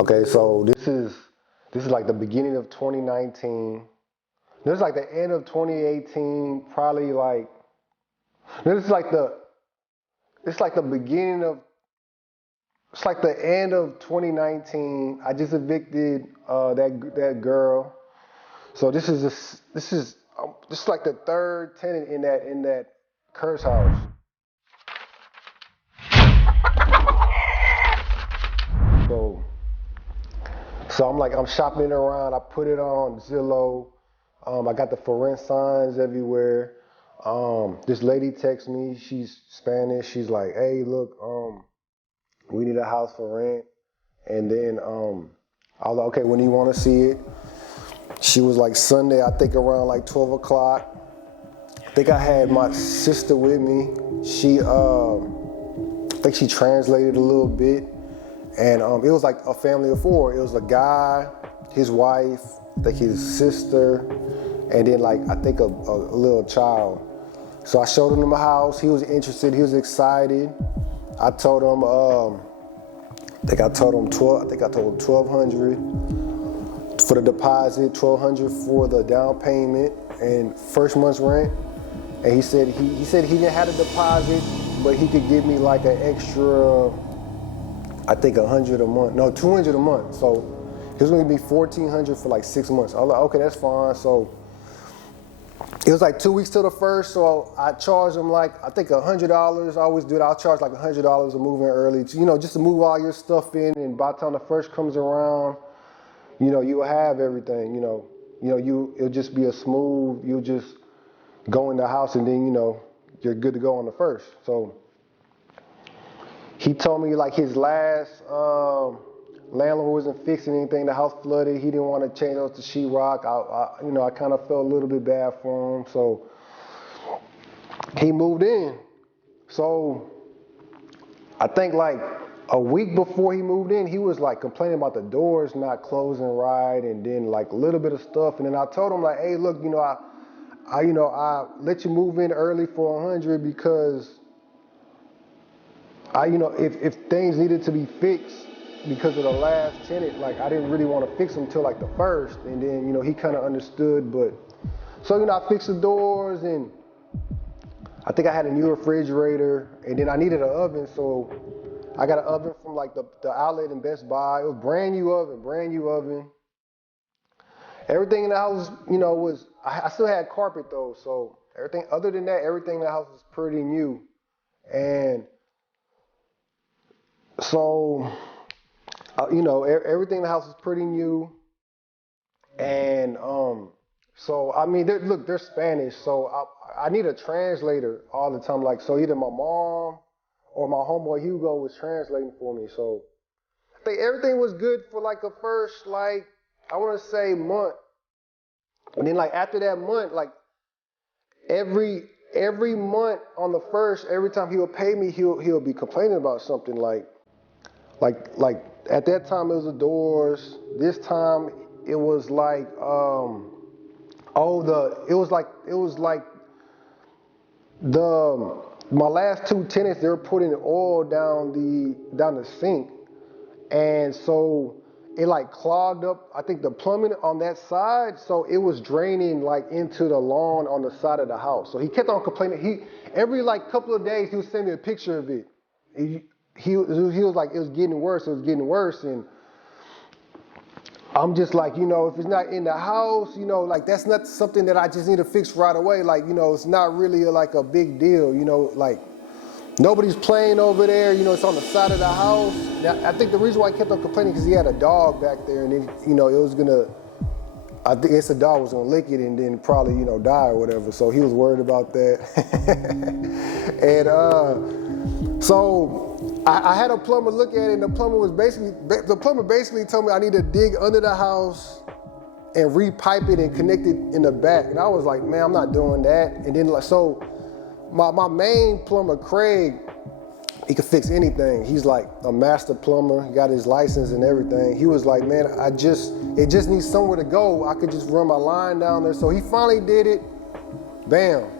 Okay, so this is like the beginning of 2019. This is like the end of 2018, probably like this is like the it's like the beginning of it's like the end of 2019. I just evicted that girl. So this is like the third tenant in that curse house. So so I'm shopping around. I put it on Zillow. I got the for rent signs everywhere. This lady texts me. She's Spanish. She's like, "Hey, look, we need a house for rent." And then I was like, "Okay, when do you want to see it?" She was like, "Sunday, I think around like 12 o'clock." I think I had my sister with me. I think she translated a little bit. And it was like a family of four. It was a guy, his wife, I think his sister, and then like I think a little child. So I showed him the house. He was interested. He was excited. I told him, I told him 1,200 for the deposit, 1,200 for the down payment and first month's rent. And he said he didn't have a deposit, but he could give me like an extra, I think 100 a month, no 200 a month. So it was gonna be 1,400 for like 6 months. I was like, okay, that's fine. So it was like 2 weeks till the first, so I charged him like I think $100. I always do it. I'll charge like $100 to move in early, just to move all your stuff in. And by the time the first comes around, you'll have everything. It'll just be a smooth. You'll just go in the house and then you're good to go on the first. So he told me like his last landlord wasn't fixing anything. The house flooded. He didn't want to change those to sheetrock. I kind of felt a little bit bad for him. So he moved in. So I think like a week before he moved in, he was like complaining about the doors not closing right, and then like a little bit of stuff. And then I told him like, hey, look, I let you move in early for 100 because if things needed to be fixed because of the last tenant, like I didn't really want to fix them till like the first, and then he kind of understood. But so I fixed the doors, and I think I had a new refrigerator, and then I needed an oven, so I got an oven from like the outlet in Best Buy. It was brand new oven. Everything in the house, was I still had carpet though, so everything other than that, everything in the house was pretty new, and so. Everything in the house is pretty new, and so I mean, they're Spanish, so I need a translator all the time. Like, so either my mom or my homeboy Hugo was translating for me. So I think everything was good for like the first, like I want to say month, and then like after that month, like every month on the first, every time he would pay me, he'll be complaining about something like. At that time it was the doors. This time it was like my last two tenants, they were putting oil down the sink, and so it like clogged up, I think, the plumbing on that side, so it was draining like into the lawn on the side of the house. So he kept on complaining. Every like couple of days he would send me a picture of it. He was like, it was getting worse, and I'm just like, if it's not in the house, like that's not something that I just need to fix right away. Like, it's not really like a big deal, like nobody's playing over there, it's on the side of the house. Now, I think the reason why I kept on complaining because he had a dog back there, and then, I guess the dog was gonna lick it and then probably, die or whatever. So he was worried about that. And so I had a plumber look at it, and the plumber basically told me I need to dig under the house and repipe it and connect it in the back. And I was like, man, I'm not doing that. And then so my main plumber, Craig, he could fix anything. He's like a master plumber. He got his license and everything. He was like, man, it just needs somewhere to go. I could just run my line down there. So he finally did it. Bam.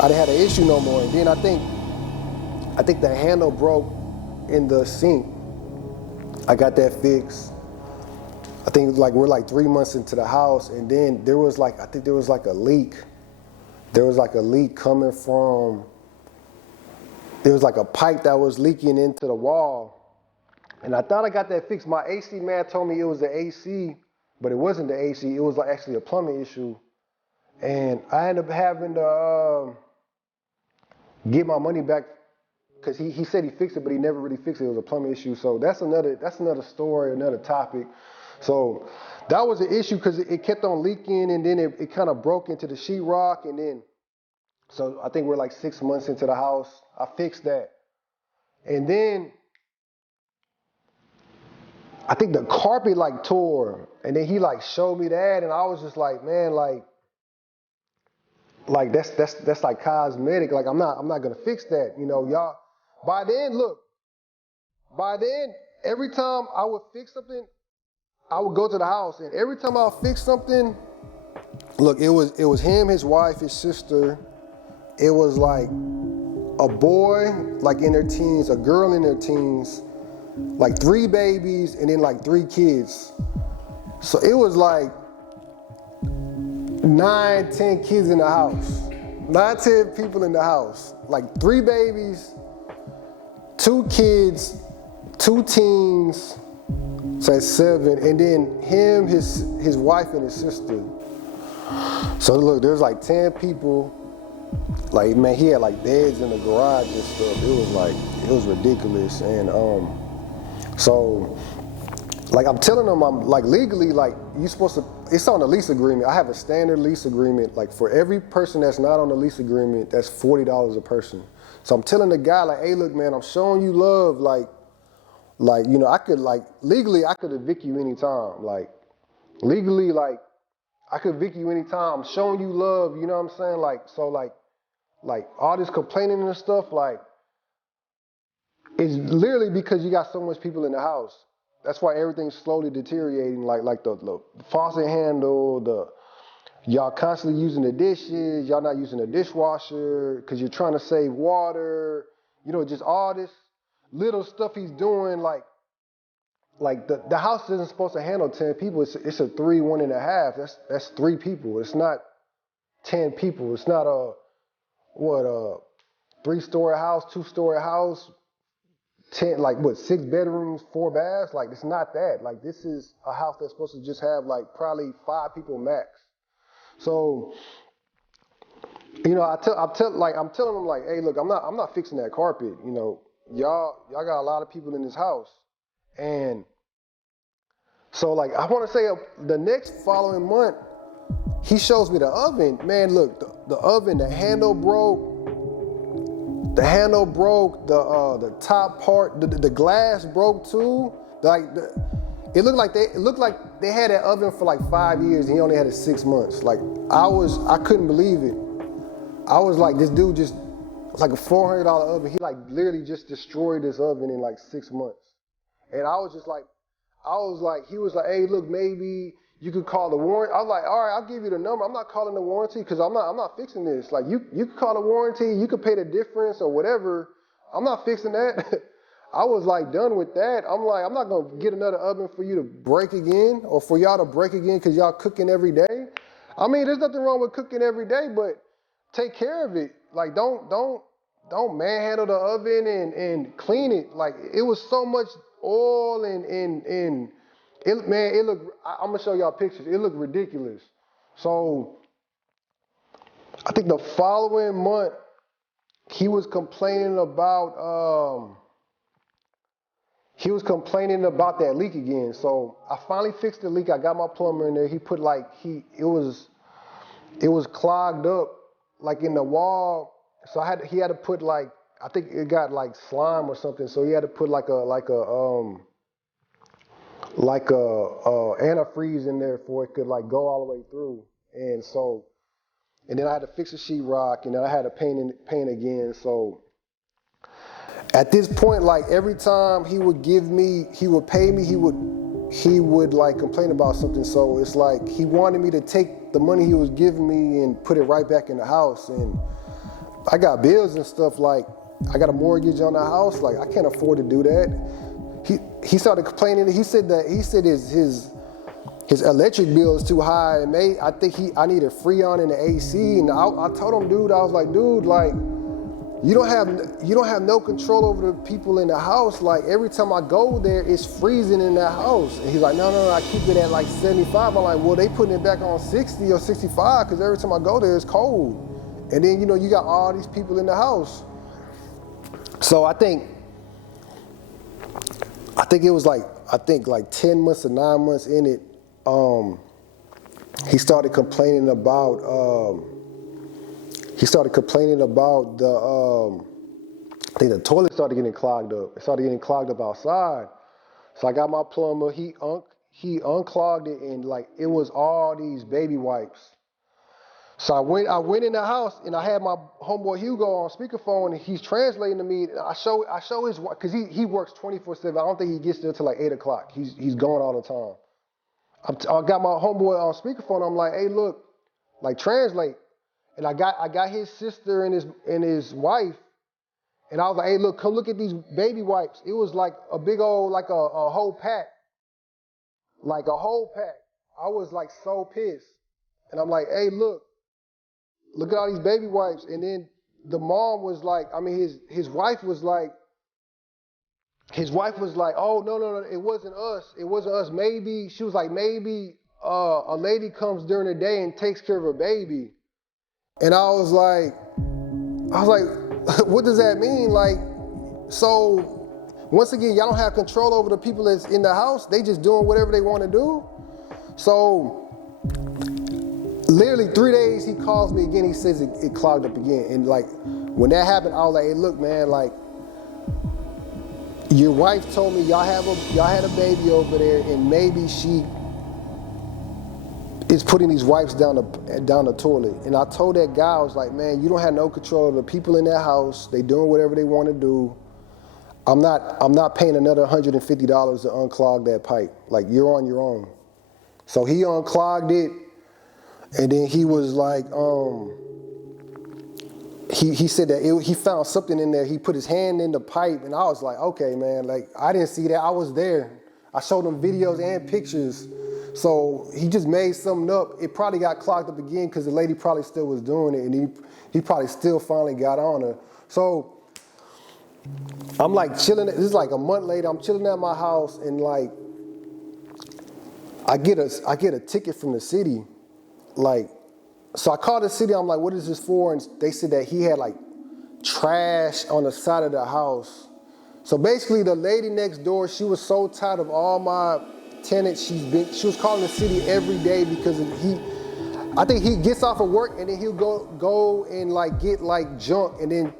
I didn't have an issue no more. And then I think the handle broke in the sink. I got that fixed. I think like we're like 3 months into the house, and then there was like, I think there was like a leak. There was like a leak coming from, there was like a pipe that was leaking into the wall. And I thought I got that fixed. My AC man told me it was the AC, but it wasn't the AC. It was like actually a plumbing issue. And I ended up having to get my money back because he said he fixed it, but he never really fixed it. It was a plumbing issue. So that's another story, another topic. So that was an issue because it kept on leaking, and then it kind of broke into the sheetrock, and then so I think we're like 6 months into the house. I fixed that, and then I think the carpet like tore, and then he like showed me that, and I was just like, man, like that's like cosmetic. Like I'm not gonna fix that, you know, y'all. By then, every time I would fix something, I would go to the house, and every time I would fix something, look, it was him, his wife, his sister. It was like a boy, like in their teens, a girl in their teens, like 3 babies, and then like 3 kids. So it was like 9, 10 kids in the house, 9, 10 people in the house, like 3 babies, 2 kids, 2 teens, so that's 7, and then him, his wife, and his sister. So look, there's like 10 people. Like, man, he had like beds in the garage and stuff. It was ridiculous. And so like I'm telling them, I'm like legally, like you're supposed to, it's on the lease agreement. I have a standard lease agreement. Like for every person that's not on the lease agreement, that's $40 a person. So I'm telling the guy, like, hey, look, man, I'm showing you love. Like, you know, I could like, legally, I could evict you anytime. Like, legally, like, I could evict you anytime. I'm showing you love, you know what I'm saying? Like, so like all this complaining and stuff, like, it's literally because you got so much people in the house. That's why everything's slowly deteriorating, like the faucet handle, y'all constantly using the dishes, y'all not using the dishwasher because you're trying to save water, you know, just all this little stuff he's doing, like the house isn't supposed to handle 10 people. It's a 3, 1.5. That's 3 people. It's not 10 people. It's not a 3-story house, 2-story house, 10, 6 bedrooms, 4 baths. Like, it's not that. Like, this is a house that's supposed to just have like probably 5 people max. So, you know, I'm telling them, like, hey, look, I'm not fixing that carpet. You know, y'all got a lot of people in this house. And so, like, I want to say the next following month, he shows me the oven. Man, look, the oven, the handle broke. The top part, the glass broke too. Like, it looked like they had that oven for like 5 years, and he only had it 6 months. Like, I couldn't believe it. I was like, this dude just, it's like a $400 oven. He like literally just destroyed this oven in like 6 months. And I was like, he was like, hey, look, maybe you could call the warranty. I was like, all right, I'll give you the number. I'm not calling the warranty because I'm not fixing this. Like, you could call the warranty, you could pay the difference or whatever. I'm not fixing that. I was like done with that. I'm like, I'm not gonna get another oven for you to break again or for y'all to break again because y'all cooking every day. I mean, there's nothing wrong with cooking every day, but take care of it. Like, don't manhandle the oven and clean it. Like, it was so much oil and it looked, I'm gonna show y'all pictures. It looked ridiculous. So I think the following month he was complaining about that leak again. So I finally fixed the leak. I got my plumber in there. He put it was clogged up like in the wall. So he had to put like, I think it got like slime or something. So he had to put like a antifreeze in there for it could like go all the way through. And then I had to fix the sheetrock, and then I had to paint again. So at this point, like every time he would pay me, he would like complain about something. So it's like he wanted me to take the money he was giving me and put it right back in the house. And I got bills and stuff like I got a mortgage on the house. Like, I can't afford to do that. He started complaining. He said his electric bill is too high, and I think I needed Freon in the AC. And I told him, dude, I was like, dude, like, you don't have no control over the people in the house. Like, every time I go there, it's freezing in that house. And he's like, no, I keep it at like 75. I'm like, well, they putting it back on 60 or 65 because every time I go there, it's cold. And then, you got all these people in the house. So I think it was like 10 months or 9 months in it, he started complaining about I think the toilet started getting clogged up. It started getting clogged up outside. So I got my plumber, he unclogged it, and like it was all these baby wipes. So I went in the house, and I had my homeboy Hugo on speakerphone, and he's translating to me. And I show his, because he works 24/7. I don't think he gets there till like 8 o'clock. He's gone all the time. I got my homeboy on speakerphone. I'm like, hey, look, like, translate. And I got his sister and his wife, and I was like, hey, look, come look at these baby wipes. It was like a big old, like a whole pack. Like a whole pack. I was like so pissed. And I'm like, hey, look at all these baby wipes. And then the mom was like, his wife was like, oh, no, it wasn't us. It wasn't us. Maybe, she was like, maybe a lady comes during the day and takes care of her baby. And I was like, what does that mean? Like, so once again, y'all don't have control over the people that's in the house. They just doing whatever they want to do. So literally 3 days, he calls me again. He says it clogged up again. And like, when that happened, I was like, hey, look, man, like, your wife told me y'all had a baby over there, and maybe she is putting these wipes down the toilet. And I told that guy, I was like, man, you don't have no control over the people in that house. They doing whatever they want to do. I'm not paying another $150 to unclog that pipe. Like, you're on your own. So he unclogged it, and then he was like, he said that he found something in there. He put his hand in the pipe, and I was like, okay, man, like, I didn't see that. I was there. I showed him videos and pictures. So he just made something up. It probably got clogged up again because the lady probably still was doing it, and he probably still finally got on her. So I'm like chilling. This is like a month later. I'm chilling at my house, and like I get a ticket from the city. Like, so I called the city. I'm like, what is this for? And they said that he had like trash on the side of the house. So basically, the lady next door, she was so tired of all my tenants. She was calling the city every day because I think he gets off of work, and then he'll go and like get like junk and then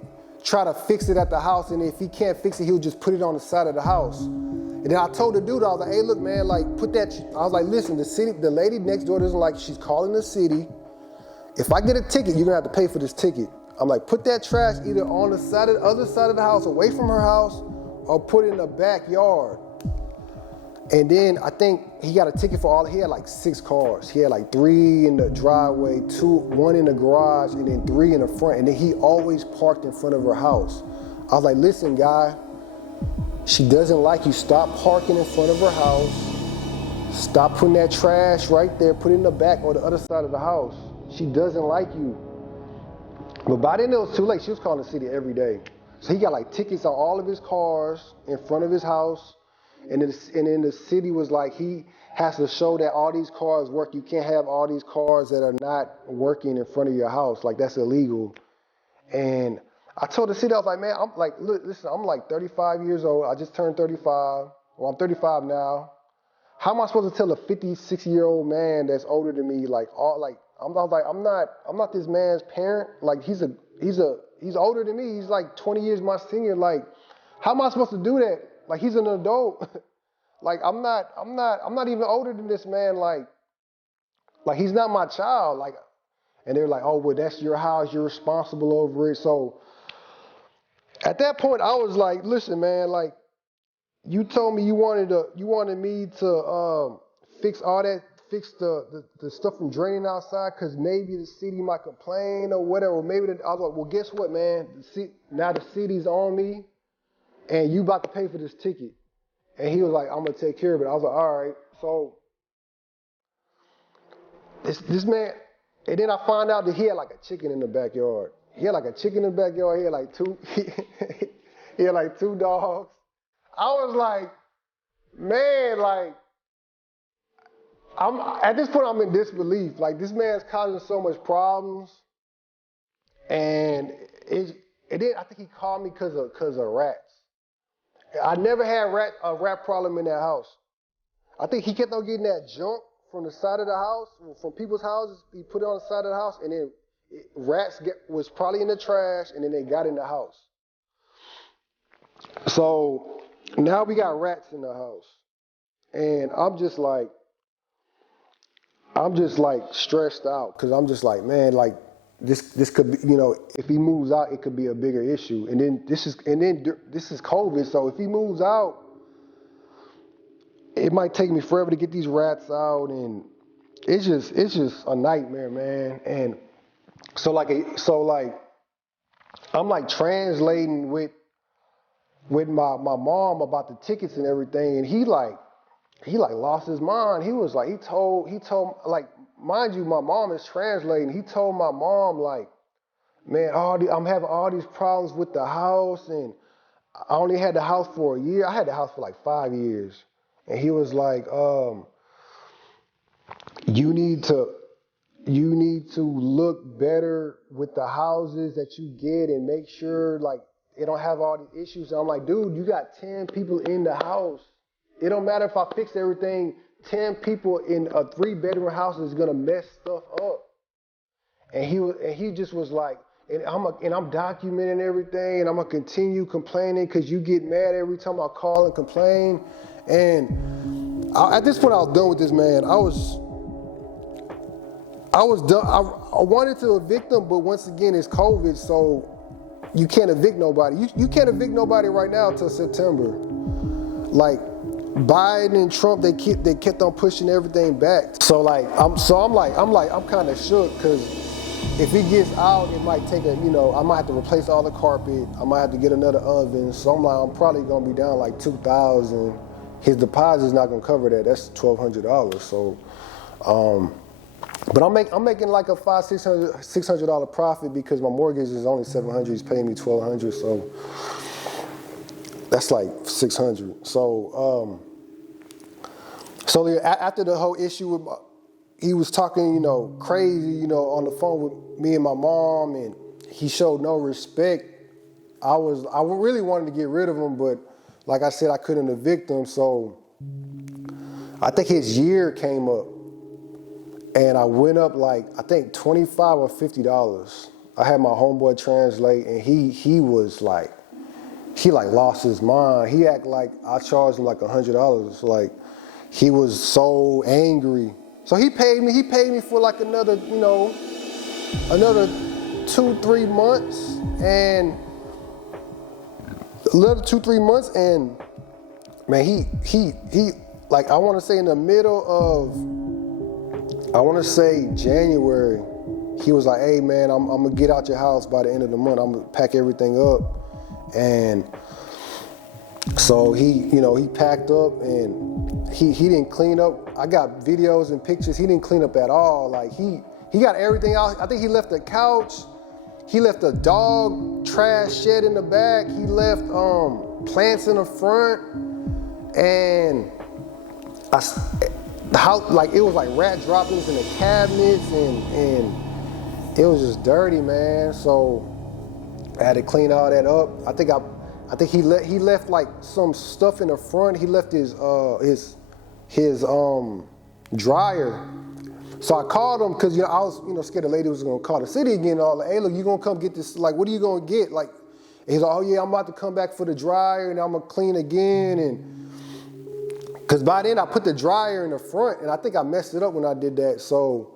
try to fix it at the house. And if he can't fix it, he'll just put it on the side of the house. And then I told the dude, I was like, hey, look, man, like, I was like, listen, the lady next door doesn't like, she's calling the city. If I get a ticket, you're gonna have to pay for this ticket. I'm like, put that trash either on the other side of the house, away from her house, or put it in the backyard. And then I think he got a ticket he had like 6 cars. He had like 3 in the driveway, 1 in the garage, and then 3 in the front. And then he always parked in front of her house. I was like, listen, guy, she doesn't like you. Stop parking in front of her house. Stop putting that trash right there. Put it in the back or the other side of the house. She doesn't like you. But by then it was too late. She was calling the city every day. So he got like tickets on all of his cars in front of his house. And then the city was like, he has to show that all these cars work. You can't have all these cars that are not working in front of your house. Like, that's illegal. And I told the city, I was like, man, I'm like, look, listen, I'm like 35 years old. I just turned 35. Well, I'm 35 now. How am I supposed to tell a 50, 60-year-old man that's older than me, I'm not this man's parent. Like, he's older than me. He's like 20 years my senior. Like, how am I supposed to do that? Like, he's an adult. Like, I'm not even older than this man. Like he's not my child. Like, and they're like, oh, well, that's your house. You're responsible over it. So at that point, I was like, listen, man, like, you told me you wanted me to fix all that fix the stuff from draining outside because maybe the city might complain or whatever. Or maybe I was like, well, guess what, man? Now the city's on me, and you about to pay for this ticket. And he was like, I'm gonna take care of it. I was like, all right. So this man, and then I found out that he had like a chicken in the backyard. He had like a chicken in the backyard. He had like he had like 2 dogs. I was like, man, like, at this point I'm in disbelief. Like, this man's causing so much problems, and then I think he called me because of rats. I never had a rat problem in that house. I think he kept on getting that junk from the side of the house, from people's houses. He put it on the side of the house, and then rats was probably in the trash, and then they got in the house. So now we got rats in the house, and I'm just like stressed out because I'm just like, man, like this could be, if he moves out, it could be a bigger issue. And then this is COVID, so if he moves out, it might take me forever to get these rats out, and it's just a nightmare, man. And so I'm like translating with my mom about the tickets and everything, and he lost his mind. He was like, he told like, mind you, my mom is translating. He told my mom, like, man, I'm having all these problems with the house, and I only had the house for a year. I had the house for like 5 years. And he was like, you need to look better with the houses that you get and make sure, like, it don't have all these issues. And I'm like, dude, you got 10 people in the house. It don't matter if I fix everything. 10 people in a 3-bedroom house is gonna mess stuff up. And he just was like, and I'm documenting everything, and I'm gonna continue complaining because you get mad every time I call and complain. And at this point, I was done with this man. I was done. I wanted to evict him, but once again, it's COVID, so you can't evict nobody. You can't evict nobody right now until September. Like, Biden and Trump, they kept on pushing everything back. So I'm kind of shook because if he gets out, it might take I might have to replace all the carpet. I might have to get another oven. So I'm probably gonna be down like $2,000. His deposit's not gonna cover that. That's $1,200. So, but I'm making like a $600 profit because my mortgage is only $700. He's paying me $1,200. So that's like $600. So, after the whole issue with he was talking, crazy, on the phone with me and my mom, and he showed no respect. I really wanted to get rid of him, but like I said, I couldn't evict him. So I think his year came up, and I went up like, I think $25 or $50. I had my homeboy translate, and he was like, he like lost his mind. He acted like I charged him like $100. Like, he was so angry. So he paid me for like another 2-3 months, and another 2-3 months, and man, he like, I want to say in the middle of, I want to say January, he was like, hey man, I'm gonna get out your house by the end of the month. I'm gonna pack everything up. And so he packed up, and he didn't clean up. I got videos and pictures. He didn't clean up at all. Like, he got everything out. I think he left the couch. He left the dog trash shed in the back. He left plants in the front, and the house, like, it was like rat droppings in the cabinets, and it was just dirty, man. So I had to clean all that up. I think he left like some stuff in the front. He left his dryer. So I called him because I was scared the lady was gonna call the city again. All like, hey, look, you gonna come get this? Like, what are you gonna get? Like, he's like, oh yeah, I'm about to come back for the dryer, and I'm gonna clean again. And because by then I put the dryer in the front, and I think I messed it up when I did that. So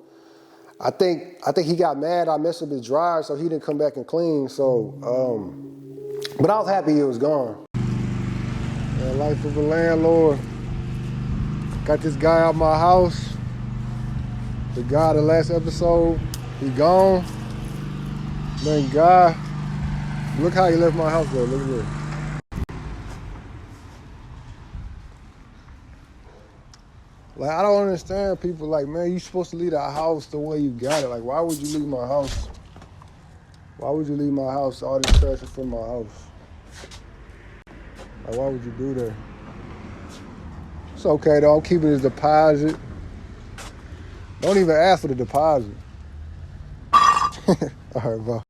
I think he got mad. I messed up his dryer, so he didn't come back and clean. So, but I was happy he was gone. Yeah, life of a landlord. Got this guy out my house. The guy, the last episode, he gone. Thank God. Look how he left my house though. Look at this. Like, I don't understand people like, man, you supposed to leave the house the way you got it. Like, why would you leave my house? Why would you leave my house? All this trash is from my house. Like, why would you do that? It's okay though, I'm keeping his deposit. Don't even ask for the deposit. All right, bye.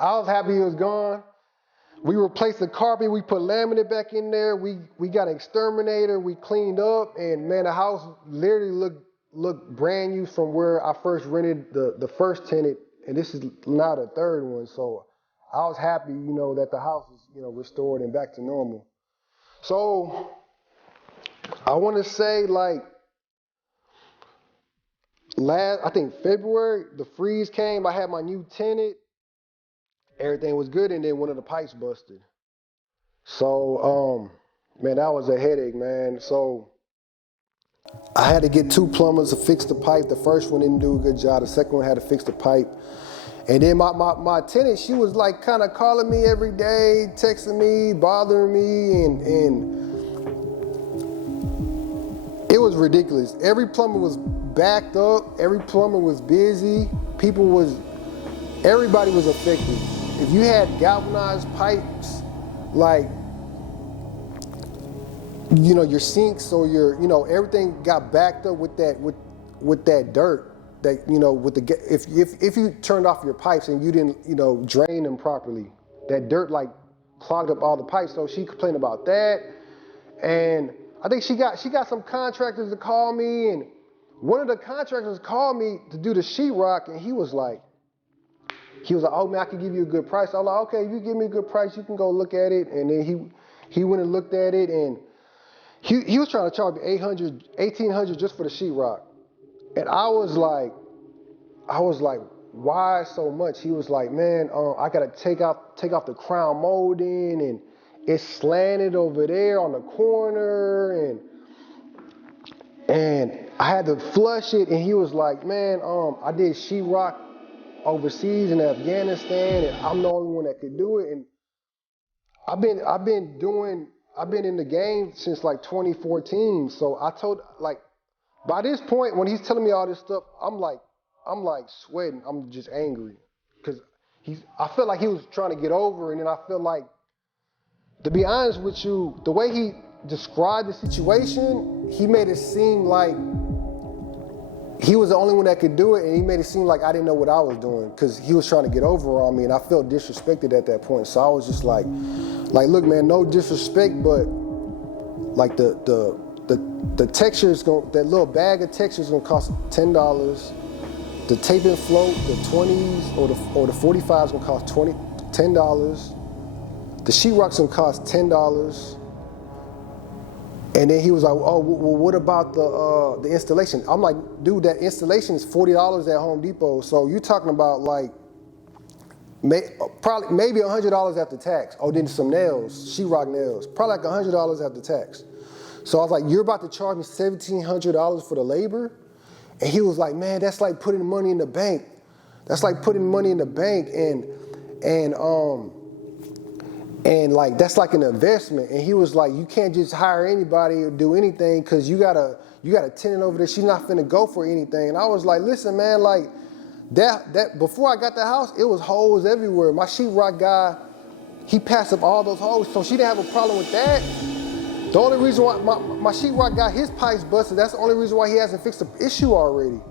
I was happy he was gone. We replaced the carpet. We put laminate back in there. We got an exterminator. We cleaned up, and man, the house literally looked brand new from where I first rented the first tenant, and this is now the third one. So I was happy, that the house is, restored and back to normal. So I want to say, like, I think February, the freeze came. I had my new tenant. Everything was good, and then one of the pipes busted. So, man, that was a headache, man. So I had to get 2 plumbers to fix the pipe. The first one didn't do a good job. The second one had to fix the pipe. And then my tenant, she was like kind of calling me every day, texting me, bothering me, and it was ridiculous. Every plumber was backed up. Every plumber was busy. Everybody was affected. If you had galvanized pipes, like, your sinks or everything got backed up with that dirt. That if you turned off your pipes and you didn't drain them properly, that dirt like clogged up all the pipes. So she complained about that, and I think she got some contractors to call me, and one of the contractors called me to do the sheetrock, and he was like, oh man, I can give you a good price. I was like, okay, if you give me a good price, you can go look at it. And then he went and looked at it, and he was trying to charge me $1,800 just for the sheetrock. And I was like, why so much? He was like, man, I gotta take off the crown molding, and it's slanted over there on the corner, and I had to flush it. And he was like, man, I did sheetrock overseas in Afghanistan, and I'm the only one that could do it. And I've been in the game since like 2014. So I told, like, by this point, when he's telling me all this stuff, I'm like sweating. I'm just angry because I felt like he was trying to get over, and then I feel like, to be honest with you, the way he described the situation, he made it seem like he was the only one that could do it, and he made it seem like I didn't know what I was doing because he was trying to get over on me, and I felt disrespected at that point. So I was just like, look, man, no disrespect, but like the texture is going, that little bag of texture is going to cost $10. The tape and float, the 20s or the 45s is going to cost $10. The sheetrock's going to cost $10. And then he was like, oh, well, what about the installation? I'm like, dude, that installation is $40 at Home Depot. So you're talking about like maybe $100 after tax. Oh, then some nails, sheetrock nails, probably like $100 after tax. So I was like, you're about to charge me $1,700 for the labor? And he was like, man, that's like putting money in the bank. That's like putting money in the bank, and like that's like an investment. And he was like, you can't just hire anybody or do anything because you got a tenant over there. She's not finna go for anything. And I was like, listen, man, like that before I got the house, it was holes everywhere. My sheetrock guy, he passed up all those holes, so she didn't have a problem with that. The only reason why my sheetrock got his pipes busted, that's the only reason why he hasn't fixed the issue already.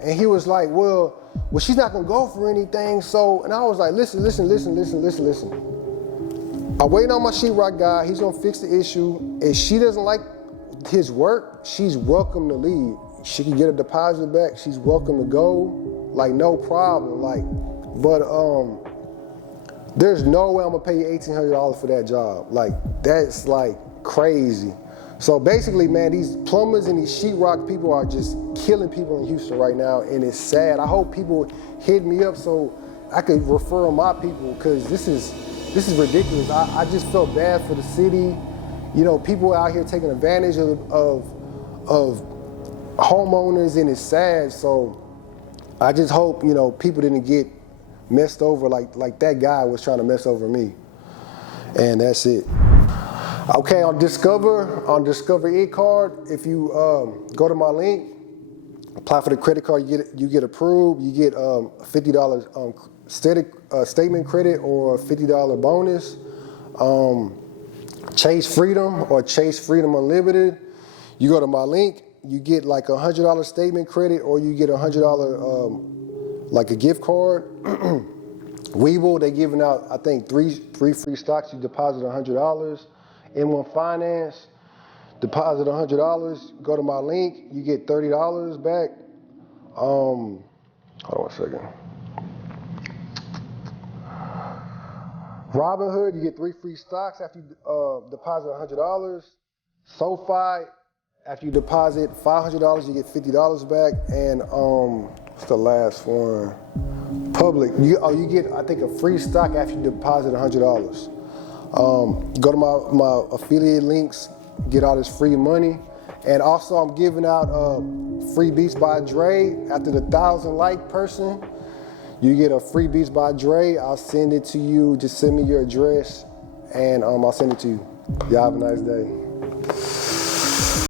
And he was like, well, she's not gonna go for anything. So, and I was like, listen. I'm waiting on my sheetrock guy. He's gonna fix the issue. If she doesn't like his work, she's welcome to leave. She can get a deposit back. She's welcome to go. Like, no problem. Like, but There's no way I'm gonna pay you $1,800 for that job. Like, that's like crazy. So basically, man, these plumbers and these sheetrock people are just killing people in Houston right now, and it's sad. I hope people hit me up so I could refer my people, because this is ridiculous. I just felt bad for the city. You know, people out here taking advantage of homeowners, and it's sad. So I just hope, you know, people didn't get messed over like that guy was trying to mess over me. And that's it. Okay, on Discover e-card, if you go to my link, apply for the credit card, you get approved, you get $50 statement credit or a $50 bonus. Chase Freedom or Chase Freedom Unlimited, you go to my link, you get like $100 statement credit, or you get $100 like a gift card. Webull, they giving out, I think, three free stocks. You deposit $100. M1 Finance, deposit $100. Go to my link, you get $30 back. Hold on a second. Robinhood, you get 3 free stocks after you deposit $100. SoFi, after you deposit $500, you get $50 back. And what's the last one? Public, you get, I think, a free stock after you deposit $100. Go to my affiliate links, get all this free money. And also, I'm giving out free Beats by Dre. After the 1,000 like person, you get a free Beats by Dre. I'll send it to you. Just send me your address, and I'll send it to you. Y'all have a nice day.